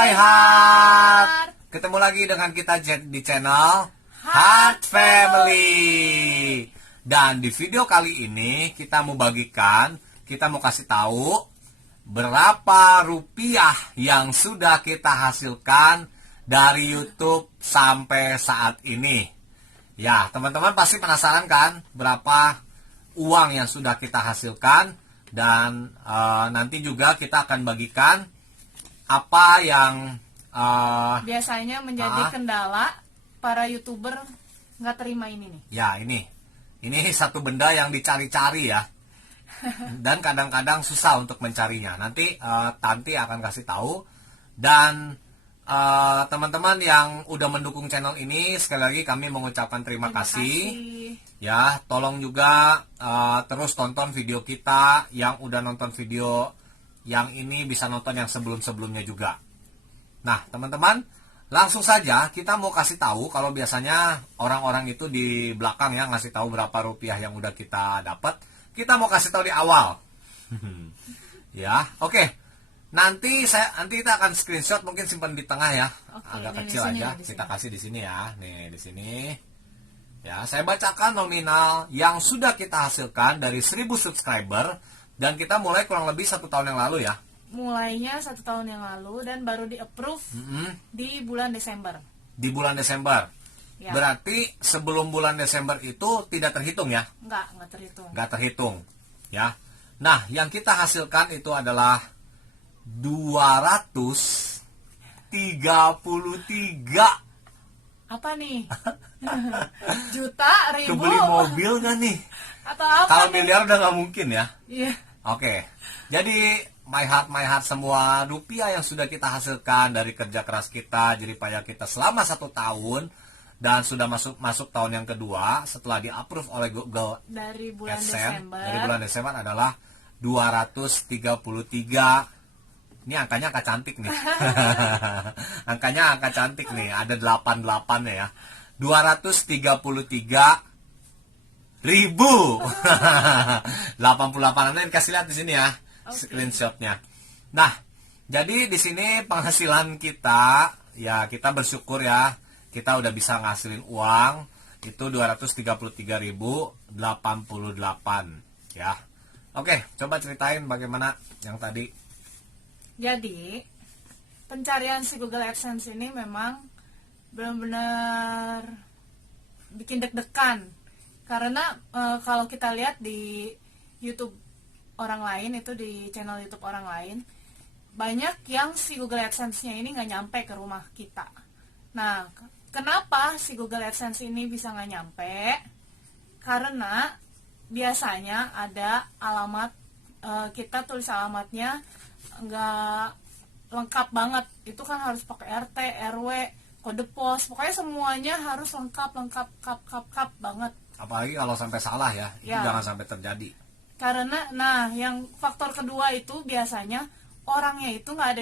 My Heart. Ketemu lagi dengan kita di channel Heart Family. Dan di video kali ini kita mau kasih tahu berapa rupiah yang sudah kita hasilkan dari YouTube sampai saat ini. Ya, teman-teman pasti penasaran kan berapa uang yang sudah kita hasilkan, dan nanti juga kita akan bagikan apa yang biasanya menjadi kendala para YouTuber nggak terima ini nih. Ya, ini satu benda yang dicari-cari ya, dan kadang-kadang susah untuk mencarinya. Nanti Tanti akan kasih tahu. Dan teman-teman yang udah mendukung channel ini, sekali lagi kami mengucapkan terima kasih. Ya, tolong juga terus tonton video kita. Yang udah nonton video yang ini bisa nonton yang sebelum-sebelumnya juga. Nah, teman-teman, langsung saja kita mau kasih tahu. Kalau biasanya orang-orang itu di belakang ya ngasih tahu berapa rupiah yang udah kita dapat, kita mau kasih tahu di awal. Ya, oke. Nanti kita akan screenshot, mungkin simpan di tengah ya. Agak kecil aja. Kita kasih di sini ya. Nih, di sini. Ya, saya bacakan nominal yang sudah kita hasilkan dari 1000 subscriber, dan kita mulai kurang lebih 1 tahun yang lalu ya. Mulainya 1 tahun yang lalu dan baru di-approve di bulan Desember. Di bulan Desember. Ya. Berarti sebelum bulan Desember itu tidak terhitung ya? Nggak terhitung. Nggak terhitung. Ya. Nah, yang kita hasilkan itu adalah 233. Apa nih? Juta, ribu? Kebeli mobil nggak nih? Atau apa? Kalau miliar udah nggak mungkin ya? Iya. Oke. Jadi my heart semua rupiah yang sudah kita hasilkan dari kerja keras kita, jerih payah kita selama 1 tahun, dan sudah masuk tahun yang kedua setelah di-approve oleh Google dari bulan AdSense, Desember. dari bulan Desember adalah 233. Ini angkanya angka cantik nih. Angkanya angka cantik nih, ada 88 ya. 233.000. 88, nanti kasih lihat di sini ya. Screenshotnya. Nah, jadi di sini penghasilan kita, ya kita bersyukur ya, kita udah bisa ngasilin uang itu 233.088 ya. Oke, coba ceritain bagaimana yang tadi. Jadi pencarian si Google AdSense ini memang benar-benar bikin deg-degan, karena kalau kita lihat di YouTube orang lain, itu di channel YouTube orang lain, banyak yang si Google AdSense-nya ini nggak nyampe ke rumah kita. Nah, kenapa si Google AdSense ini bisa nggak nyampe? Karena biasanya ada alamat, kita tulis alamatnya nggak lengkap banget. Itu kan harus pakai RT, RW, kode pos, pokoknya semuanya harus lengkap banget. Apalagi kalau sampai salah ya, itu jangan sampai terjadi. Karena, yang faktor kedua itu biasanya orangnya itu nggak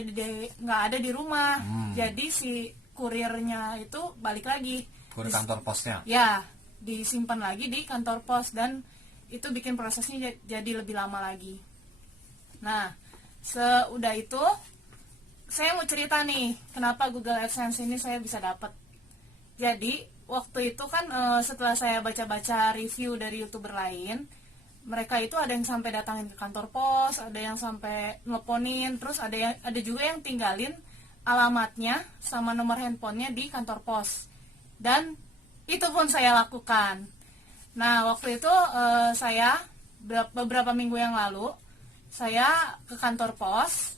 ada di rumah. Jadi si kurirnya itu balik lagi. Kurir kantor posnya. Ya, disimpan lagi di kantor pos, dan itu bikin prosesnya jadi lebih lama lagi. Nah, seudah itu saya mau cerita nih, kenapa Google AdSense ini saya bisa dapat. Jadi waktu itu kan setelah saya baca-baca review dari YouTuber lain, mereka itu ada yang sampai datangin ke kantor pos, ada yang sampai nelponin, terus ada juga yang tinggalin alamatnya sama nomor handphonenya di kantor pos. Dan itu pun saya lakukan. Nah, waktu itu saya beberapa minggu yang lalu, saya ke kantor pos.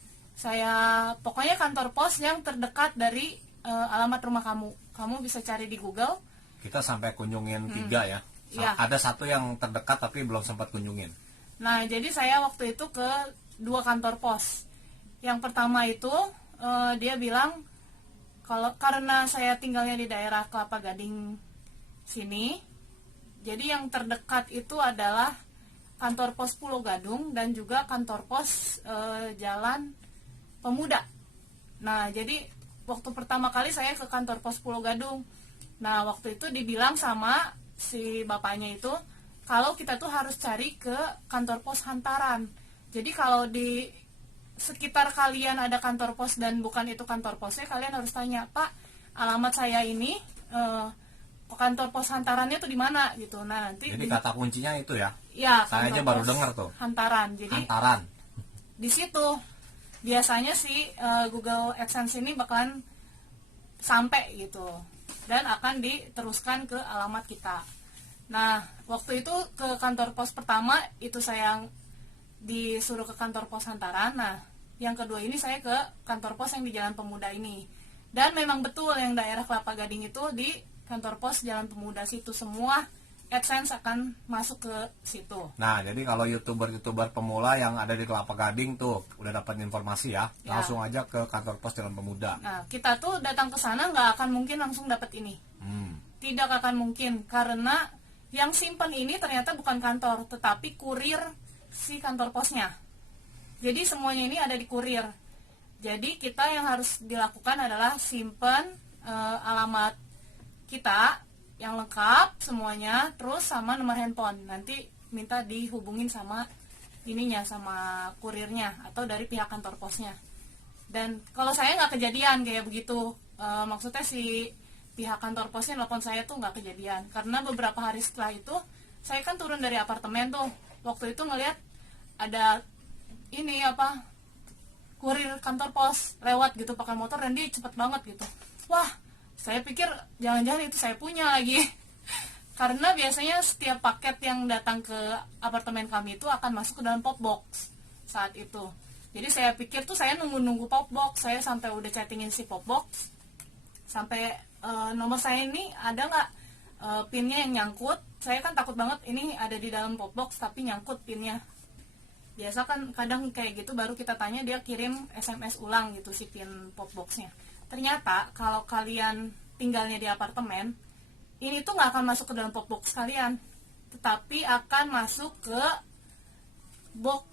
Pokoknya kantor pos yang terdekat dari alamat rumah kamu. Kamu bisa cari di Google. Kita sampai kunjungin 3 ya. Ya. Ada 1 yang terdekat tapi belum sempat kunjungin. Nah, jadi saya waktu itu ke 2 kantor pos. Yang pertama itu dia bilang karena saya tinggalnya di daerah Kelapa Gading sini, jadi yang terdekat itu adalah kantor pos Pulau Gadung dan juga kantor pos Jalan Pemuda. Nah, jadi waktu pertama kali saya ke kantor pos Pulau Gadung. Nah, waktu itu dibilang sama si bapaknya itu kalau kita tuh harus cari ke kantor pos Hantaran. Jadi kalau di sekitar kalian ada kantor pos dan bukan itu kantor posnya, kalian harus tanya, Pak, alamat saya ini kantor pos hantarannya tuh di mana gitu. Nah, nanti Jadi kata kuncinya itu ya. ya, Saya kantor aja baru pos dengar tuh. hantaran. Jadi Hantaran. di situ biasanya sih Google AdSense ini bakalan sampai gitu dan akan diteruskan ke alamat kita. Nah, waktu itu ke kantor pos pertama itu saya disuruh ke kantor pos hantaran. Nah, yang kedua ini saya ke kantor pos yang di Jalan Pemuda ini. Dan memang betul yang daerah Kelapa Gading itu di kantor pos Jalan Pemuda situ semua AdSense akan masuk ke situ. Nah, jadi kalau YouTuber pemula yang ada di Kelapa Gading tuh udah dapat informasi ya, Ya. langsung aja ke kantor pos Jalan Pemuda. Nah, kita tuh datang ke sana nggak akan mungkin langsung dapat ini. Tidak akan mungkin, karena yang simpen ini ternyata bukan kantor, tetapi kurir si kantor posnya. Jadi semuanya ini ada di kurir. Jadi kita yang harus dilakukan adalah simpen alamat kita yang lengkap semuanya, terus sama nomor handphone. Nanti minta dihubungin sama ininya, sama kurirnya atau dari pihak kantor posnya. Dan kalau saya nggak kejadian kayak begitu, maksudnya si pihak kantor posnya nelfon saya tuh nggak kejadian, karena beberapa hari setelah itu saya kan turun dari apartemen tuh, waktu itu ngelihat ada ini apa, kurir kantor pos lewat gitu pakai motor dan dia cepet banget gitu. Wah, saya pikir jangan-jangan itu saya punya lagi. Karena biasanya setiap paket yang datang ke apartemen kami itu akan masuk ke dalam pop box saat itu. Jadi saya pikir tuh saya nunggu-nunggu pop box, saya sampai udah chattingin si pop box, sampai nomor saya ini ada nggak pinnya yang nyangkut. Saya kan takut banget ini ada di dalam pop box tapi nyangkut pinnya. Biasa kan kadang kayak gitu baru kita tanya, dia kirim SMS ulang gitu si pin pop boxnya. Ternyata kalau kalian tinggalnya di apartemen, ini tuh nggak akan masuk ke dalam pop box kalian, tetapi akan masuk ke box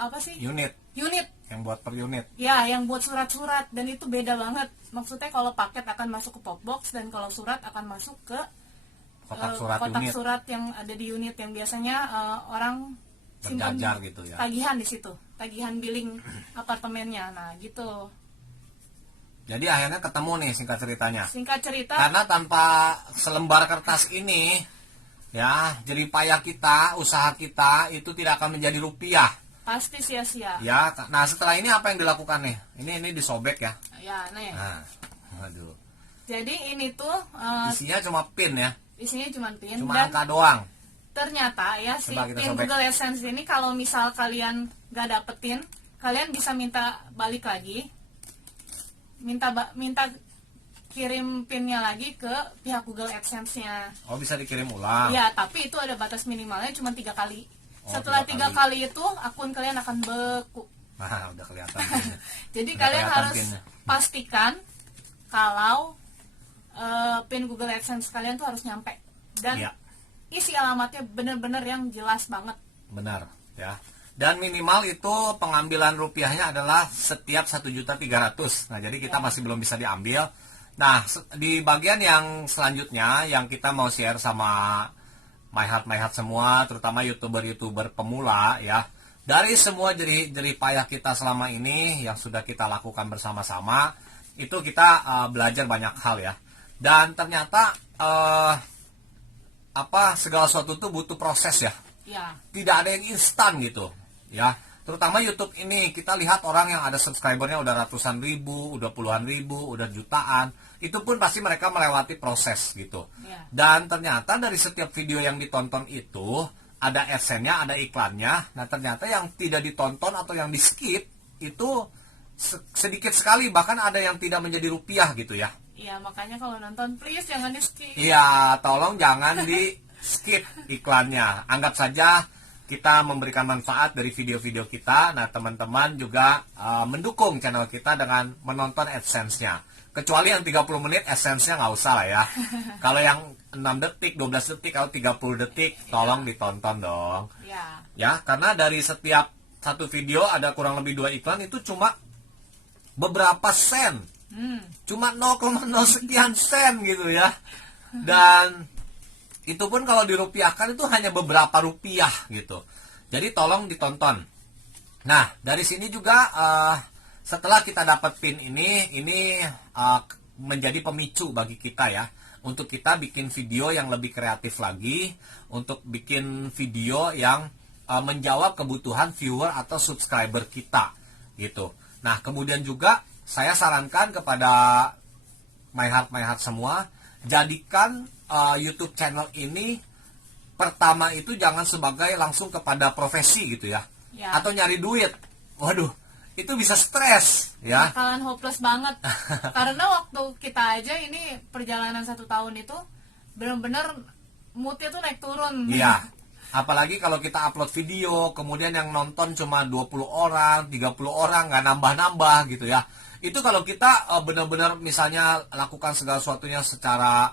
apa sih? Unit Unit. yang buat per unit. Ya, yang buat surat-surat, dan itu beda banget. Maksudnya kalau paket akan masuk ke pop box dan kalau surat akan masuk ke Kotak surat kotak unit. surat yang ada di unit yang biasanya orang simpan Berjajar gitu ya. tagihan di situ, tagihan billing apartemennya. Nah, gitu. Jadi akhirnya ketemu nih singkat ceritanya. Singkat cerita, Karena tanpa selembar kertas ini, ya, jerih payah kita, usaha kita itu tidak akan menjadi rupiah. pasti sia-sia. Ya, nah setelah ini apa yang dilakukan nih? Ini disobek ya. Ya, nih. Nah, aduh. Jadi ini tuh Isinya cuma pin ya, isinya cuma pin, cuma dan angka doang. ternyata ya si Coba kita pin sobek. Google AdSense ini kalau misal kalian nggak dapetin, kalian bisa minta balik lagi, minta kirim pinnya lagi ke pihak Google AdSense-nya. Oh, bisa dikirim ulang. Ya, tapi itu ada batas minimalnya cuma 3 kali. Oh, Setelah 3 3 kali itu akun kalian akan beku. Nah, udah kelihatan pinnya. Jadi Udah kalian kelihatan harus pinnya. pastikan kalau pin Google AdSense kalian tuh harus nyampe, dan Iya. isi alamatnya bener-bener yang jelas banget. Benar, ya. Dan minimal itu pengambilan rupiahnya adalah setiap 1.300.000. Nah, jadi kita masih belum bisa diambil. Nah, di bagian yang selanjutnya yang kita mau share sama my heart semua, terutama YouTuber pemula ya. Dari semua jerih payah kita selama ini yang sudah kita lakukan bersama-sama, itu kita belajar banyak hal ya. Dan ternyata segala sesuatu itu butuh proses ya. Ya, Tidak ada yang instan gitu ya. Terutama YouTube ini kita lihat orang yang ada subscribernya udah ratusan ribu, udah puluhan ribu, udah jutaan, itu pun pasti mereka melewati proses gitu. ya, Dan ternyata dari setiap video yang ditonton itu ada AdSense-nya, ada iklannya. Nah, ternyata yang tidak ditonton atau yang di skip itu sedikit sekali, bahkan ada yang tidak menjadi rupiah gitu ya. ya, makanya kalau nonton please jangan di skip. Iya, tolong jangan di skip iklannya. Anggap saja kita memberikan manfaat dari video-video kita. Nah, teman-teman juga mendukung channel kita dengan menonton AdSense-nya. Kecuali yang 30 menit AdSense-nya nggak usah lah ya. Kalau yang 6 detik, 12 detik, atau 30 detik, tolong ditonton dong. Ya, Ya, karena dari setiap satu video ada kurang lebih 2 iklan, itu cuma beberapa sen. Cuma 0,0 sekian sen gitu ya. Dan itu pun kalau dirupiahkan itu hanya beberapa rupiah gitu. Jadi tolong ditonton. Nah, dari sini juga setelah kita dapat pin ini menjadi pemicu bagi kita ya, untuk kita bikin video yang lebih kreatif lagi, untuk bikin video yang menjawab kebutuhan viewer atau subscriber kita gitu. Nah, kemudian juga saya sarankan kepada My Heart semua, jadikan YouTube channel ini pertama itu jangan sebagai langsung kepada profesi gitu ya. Ya. Atau nyari duit. Waduh, itu bisa stres ya. Bakalan hopeless banget. Karena waktu kita aja ini perjalanan 1 tahun itu benar-benar moodnya tuh naik turun. Iya. Apalagi kalau kita upload video, kemudian yang nonton cuma 20 orang, 30 orang, nggak nambah-nambah gitu ya. Itu kalau kita benar-benar misalnya lakukan segala sesuatunya secara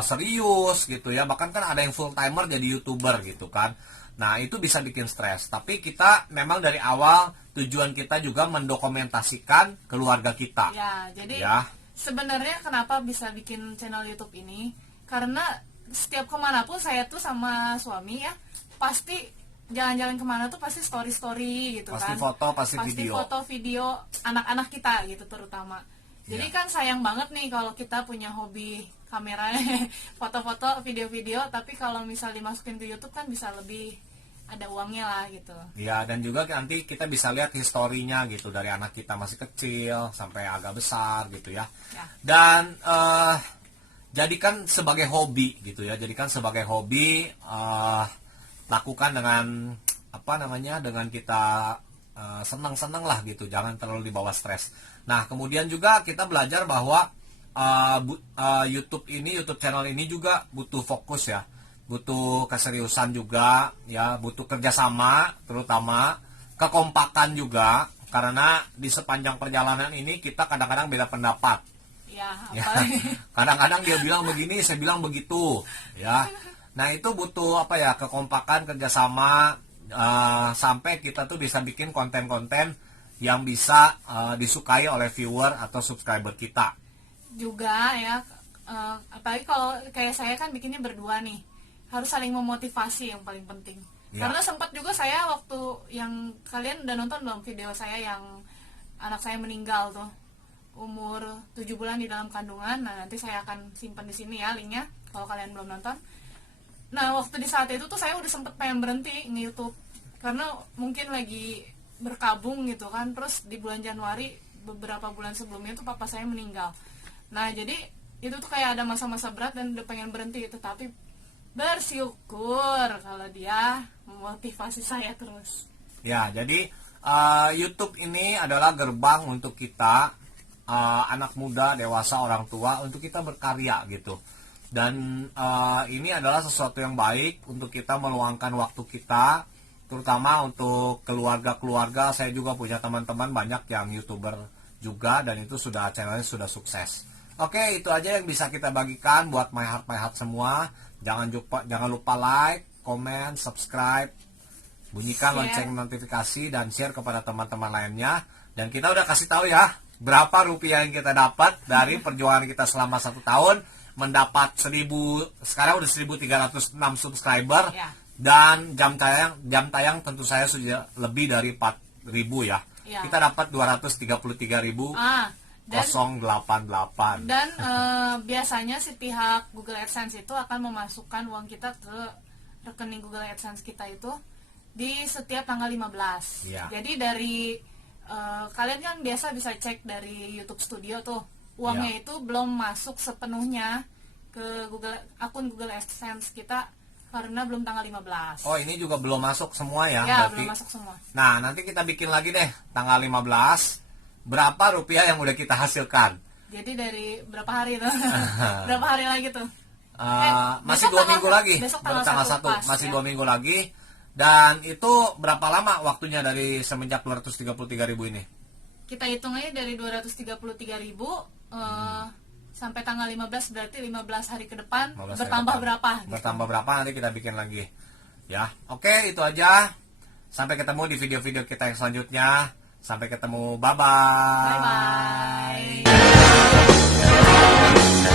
serius gitu ya. Bahkan kan ada yang full timer jadi YouTuber gitu kan. Nah, itu bisa bikin stres. Tapi kita memang dari awal tujuan kita juga mendokumentasikan keluarga kita. Ya, jadi Ya. sebenarnya kenapa bisa bikin channel YouTube ini? Karena setiap kemanapun saya tuh sama suami ya, pasti jalan-jalan kemana tuh pasti story-story gitu Pasti kan. foto, pasti video. Foto, video anak-anak kita gitu terutama. Jadi Ya. kan sayang banget nih kalau kita punya hobi kamera, foto-foto, video-video, tapi kalau misal dimasukin ke YouTube kan bisa lebih ada uangnya lah gitu. Ya, dan juga nanti kita bisa lihat historinya gitu, dari anak kita masih kecil sampai agak besar gitu ya. Ya. Dan jadikan sebagai hobi gitu ya, jadikan sebagai hobi, lakukan dengan apa namanya, dengan kita senang-senang lah gitu, jangan terlalu dibawa stres. Nah, kemudian juga kita belajar bahwa YouTube channel ini juga butuh fokus ya, butuh keseriusan juga ya, butuh kerjasama, terutama kekompakan juga, karena di sepanjang perjalanan ini kita kadang-kadang beda pendapat. Ya, Ya, apalagi kadang-kadang dia bilang begini, saya bilang begitu, ya. Nah, itu butuh apa ya, kekompakan, kerjasama, sampai kita tuh bisa bikin konten-konten yang bisa disukai oleh viewer atau subscriber kita. juga ya, apalagi kalau kayak saya kan bikinnya berdua nih, harus saling memotivasi yang paling penting. Ya. Karena sempat juga saya waktu yang kalian udah nonton belum video saya yang anak saya meninggal tuh umur 7 bulan di dalam kandungan. Nah, nanti saya akan simpan di sini ya linknya kalau kalian belum nonton. Nah, waktu di saat itu tuh saya udah sempet pengen berhenti nge-YouTube karena mungkin lagi berkabung gitu kan. Terus di bulan Januari beberapa bulan sebelumnya tuh papa saya meninggal. Nah, jadi itu tuh kayak ada masa-masa berat dan udah pengen berhenti, tetapi bersyukur kalau dia memotivasi saya terus. Ya, jadi YouTube ini adalah gerbang untuk kita, anak muda, dewasa, orang tua, untuk kita berkarya gitu. Dan ini adalah sesuatu yang baik untuk kita meluangkan waktu kita, terutama untuk keluarga-keluarga. Saya juga punya teman-teman banyak yang YouTuber juga, dan itu channelnya sudah sukses. Oke, itu aja yang bisa kita bagikan buat My Heart semua. Jangan lupa like, comment, subscribe, bunyikan lonceng notifikasi, dan share kepada teman-teman lainnya. Dan kita udah kasih tahu ya berapa rupiah yang kita dapat dari perjuangan kita selama 1 tahun, mendapat 1000, sekarang udah 1306 subscriber. Ya. Dan jam tayang tentu saya sudah lebih dari 4000 ya. Ya. Kita dapat 233.000. 088. Dan biasanya si pihak Google AdSense itu akan memasukkan uang kita ke rekening Google AdSense kita itu di setiap tanggal 15. Ya. Jadi dari kalian kan biasa bisa cek dari YouTube Studio tuh, uangnya Ya. itu belum masuk sepenuhnya ke akun Google AdSense kita karena belum tanggal 15. Oh, ini juga belum masuk semua ya? Ya, Berarti. belum masuk semua. Nah, nanti kita bikin lagi deh tanggal 15. Berapa rupiah yang udah kita hasilkan? Jadi dari berapa hari tuh? Berapa hari lagi tuh? Masih besok 2 minggu lagi. besok Baru tanggal tanggal 1. 1 pas, Masih ya. 2 minggu lagi. Dan itu berapa lama waktunya dari semenjak 233.000 ini? Kita hitung aja dari 233.000 sampai tanggal 15, berarti 15 hari ke depan 15 hari bertambah depan. berapa? Bertambah berapa nanti kita bikin lagi. Ya, oke, itu aja. Sampai ketemu di video-video kita yang selanjutnya. Sampai ketemu, bye-bye. Bye bye.